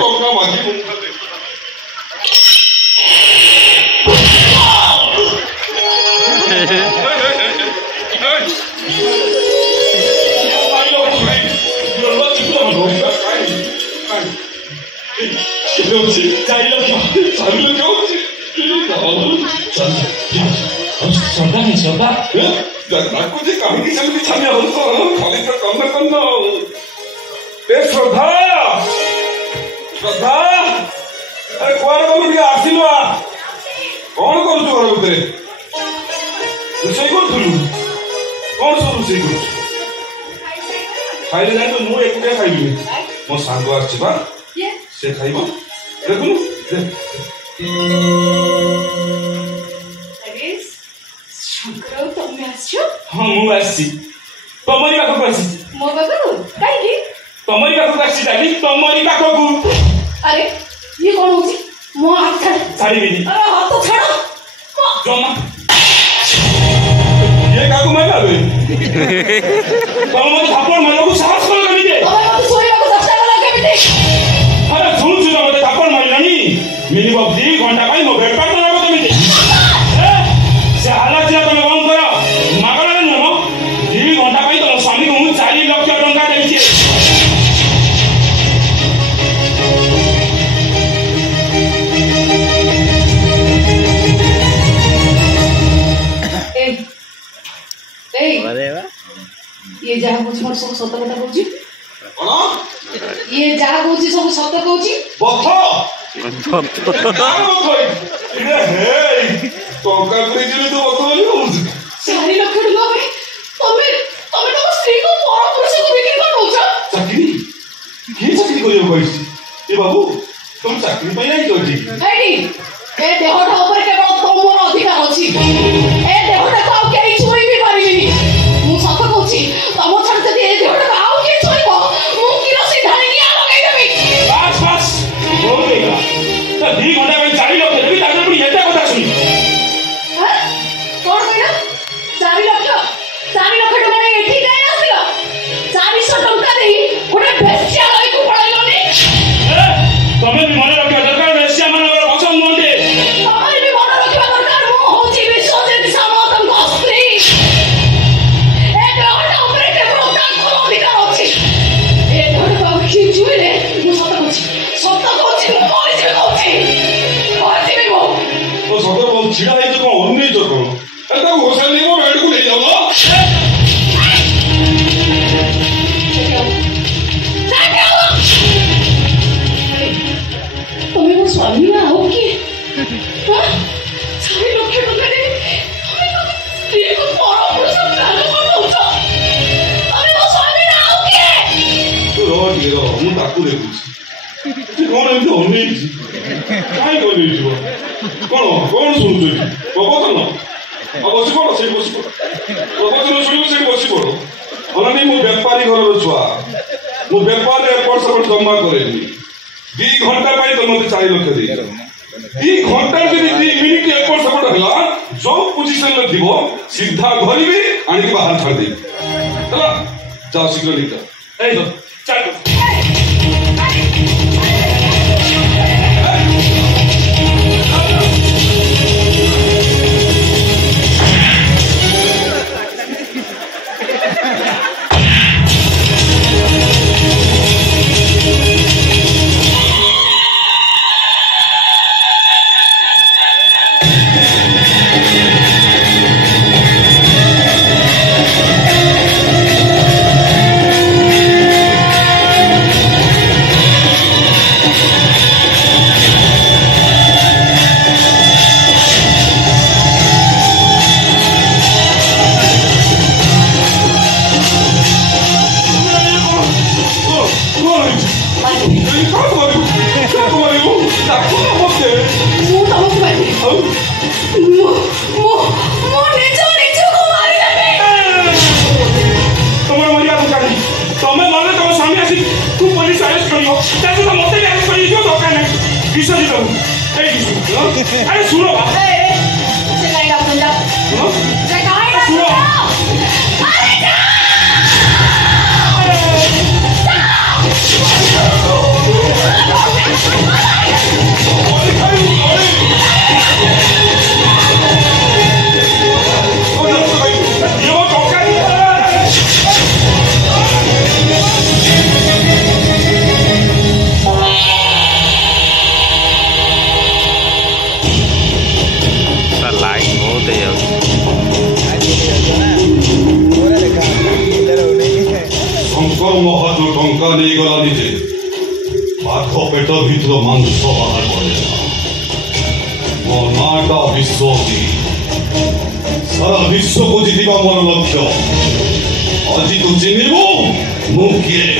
टंका मागी श्रद्धा नागपूरची कहाणी सगळी छान होतो खाली तर कम करतो ए श्रद्धा श्रद्धा अरे कुआरे तमु टिके आसिलवा कौन करू घर भितर रोषेई करूलु कौन सब रोषेई करू खाइले जाए तो मु एकुटिया खाइबी मो सांग आछि बा से खाइबो देखुनु हाँ मुझे तमरी पाखक आसी मो पाखक काई तमरी पाखक आसी डाली तमरी पाखक अरे ये कौन होची मो हाथ छाड़ी देनी अरे हाथ तो छाड़ो जमा ये काकू मारला बे तम मत थापड़ मारलो को साहस कर केमिते अबे मत सोइला को चेष्टा कला केमिते अरे सुन सुन मत थापड़ मारलानी मिनी बाप 2 घंटा काई मो बेटा तो लागो केमिते से हालत जे तुम कौन करो मागला न 2 घंटा काई तो स्वामी को 4 लाख टंका देइछे ये जहाँ कुछ मोर सब सत कथा कहूची ये जहाँ कहूची सब सत कहूची टंका फ्रिज तो बोली होउछ 4 लाख टंका पे तमे तमे तो स्त्री को पर पुरुष को बिक्री कर होछ चाकरी के चाकरी करियो कहिछि ए बाबू तुम चाकरी पई आई जोठी एडी ए देहटा ऊपर केवल तमोर अधिकार अछि ए देहटा को आउ केही छुई भी परिबिनी मु सत कहूची तम छड़ जदी ए देहटा आउ के छुईबो मु किरोसिन ढाली के आ लगाई देबी बस बस हो गईला तो 2 घंटा में 4 लाख देबी ताजे पुनी एटा कथा सुनी हां कोन कहना 4 लाख टका रे एठी काई आसिला 400 टका देई गोटे बेस्या लई को पळाइलोनी तमे भी मन रखिया दरकार बेस्या मनगर पसंद नोंदे तमे भी मन रखिया दरकार मु होची विश्वजित सामंतन को स्त्री ए देहटा ऊपर केवल तांकर अधिकार अछि ए देहटा को खी छुईले मु सत कहूची मु मरि जे कहूची मो तो सदर बहुत छिड़ा है तो कौन नहीं तो करो अरे तो होटल नहीं वो बेड को ले जाओ तुम्हें वो स्वामी ना हो कि हां 4 लाख टका दे तुम्हें को पर पुरुष प्राण को दो तुम्हें वो स्वामी ना हो कि तो रोड ले रो मु ताकू देखुछी कौन एमती होनी काई कोनी जीव कौन सुनछु बाबा अब बसी पड़ो से बसी पड़ो बाबा सुनिबो से बसी पड़ो अननी मु व्यापारी घर छुआ मु व्यापार एपट सपट जमा करेनी 2 घंटा पाई तो मते 4 लाख दे 2 घंटा जदी 2 मिनिट एपट सपट हला जो पोजीशन में थिबो सीधा घरिबे आनी बाहर छाड़ दे चला जाओ शीघ्र निकल ए तो चल अरे सुनो अरे बाघ पेट भीतर मांस बाहर करे मो नाटा विश्वजीत सारा विश्व को जीतिबा मोर लक्ष्य आज तू चिन्हिबो मु किए